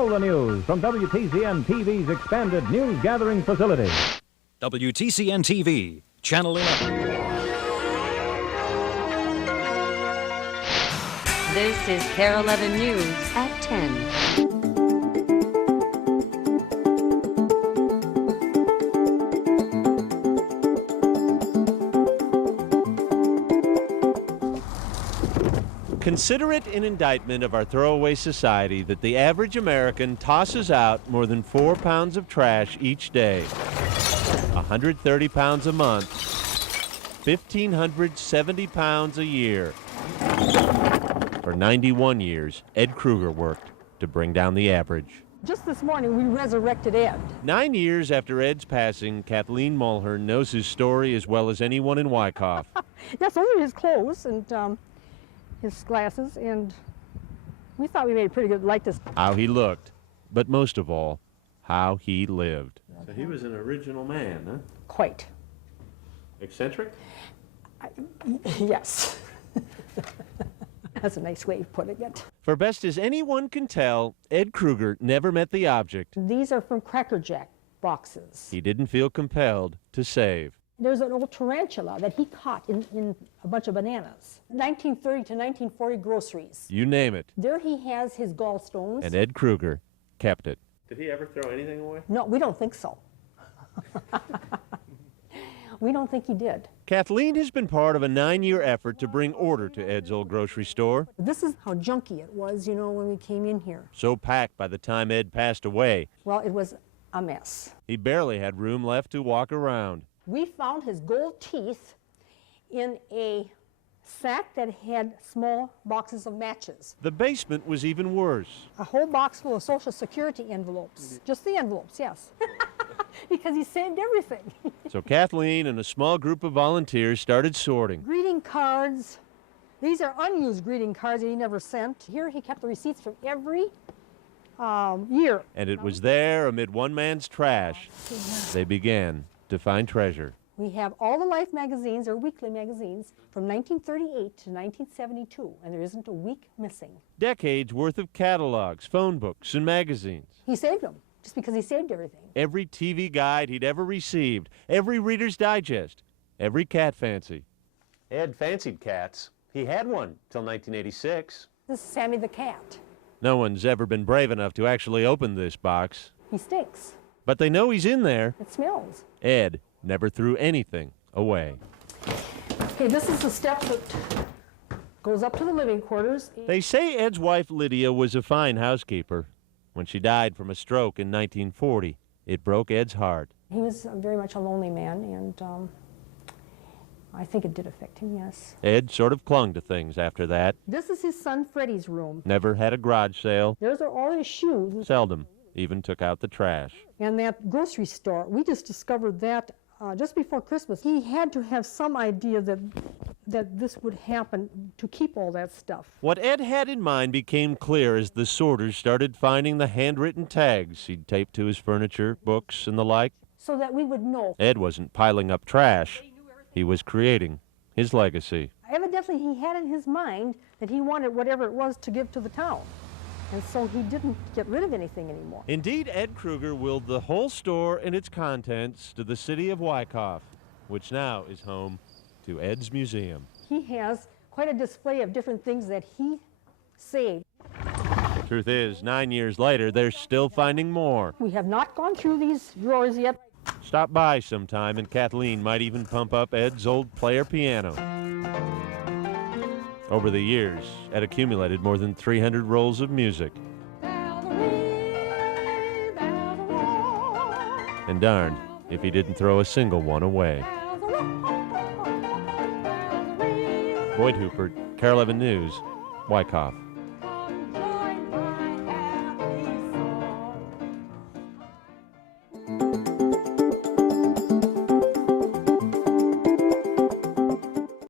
all the news from WTCN TV's expanded news gathering facility. WTCN TV, Channel 11. This is KARE 11 News at 10. Consider it an indictment of our throwaway society that the average American tosses out more than 4 pounds of trash each day. 130 pounds a month, 1,570 pounds a year. For 91 years, Ed Kruger worked to bring down the average. Just this morning, we resurrected Ed. 9 years after Ed's passing, Kathleen Mulhern knows his story as well as anyone in Wyckoff. Yes, those are his clothes and his glasses, and we thought we made a pretty good likeness. How he looked, but most of all, how he lived. So he was an original man, huh? Quite. Eccentric? Yes. That's a nice way of putting it. For best as anyone can tell, Ed Kruger never met the object. These are from Cracker Jack boxes. He didn't feel compelled to save. There's an old tarantula that he caught in a bunch of bananas. 1930 to 1940 groceries. You name it. There he has his gallstones. And Ed Kruger kept it. Did he ever throw anything away? No, we don't think so. We don't think he did. Kathleen has been part of a 9-year effort to bring order to Ed's old grocery store. This is how junky it was, you know, when we came in here. So packed by the time Ed passed away. Well, it was a mess. He barely had room left to walk around. We found his gold teeth in a sack that had small boxes of matches. The basement was even worse. A whole box full of Social Security envelopes. Just the envelopes, yes. Because he saved everything. So Kathleen and a small group of volunteers started sorting. Greeting cards. These are unused greeting cards that he never sent. Here he kept the receipts from every year. And it was there, amid one man's trash, they began to find treasure. We have all the Life magazines, or weekly magazines, from 1938 to 1972, and there isn't a week missing. Decades worth of catalogs, phone books, and magazines. He saved them, just because he saved everything. Every TV guide he'd ever received, every Reader's Digest, every cat fancy. Ed fancied cats. He had one till 1986. This is Sammy the cat. No one's ever been brave enough to actually open this box. He stinks. But they know he's in there. It smells. Ed never threw anything away. Okay, this is the step that goes up to the living quarters. They say Ed's wife Lydia was a fine housekeeper. When she died from a stroke in 1940, it broke Ed's heart. He was very much a lonely man, and I think it did affect him, yes. Ed sort of clung to things after that. This is his son Freddie's room. Never had a garage sale. Those are all his shoes. Seldom even took out the trash. And that grocery store, we just discovered that just before Christmas. He had to have some idea that this would happen to keep all that stuff. What Ed had in mind became clear as the sorters started finding the handwritten tags he'd taped to his furniture, books, and the like. So that we would know. Ed wasn't piling up trash. He was creating his legacy. Evidently, he had in his mind that he wanted whatever it was to give to the town. And so he didn't get rid of anything anymore. Indeed, Ed Kruger willed the whole store and its contents to the city of Wyckoff, which now is home to Ed's Museum. He has quite a display of different things that he saved. Truth is, 9 years later, they're still finding more. We have not gone through these drawers yet. Stop by sometime and Kathleen might even pump up Ed's old player piano. Over the years, Ed accumulated more than 300 rolls of music. And darned if he didn't throw a single one away. Boyd Hooper, KARE 11 News, Wyckoff.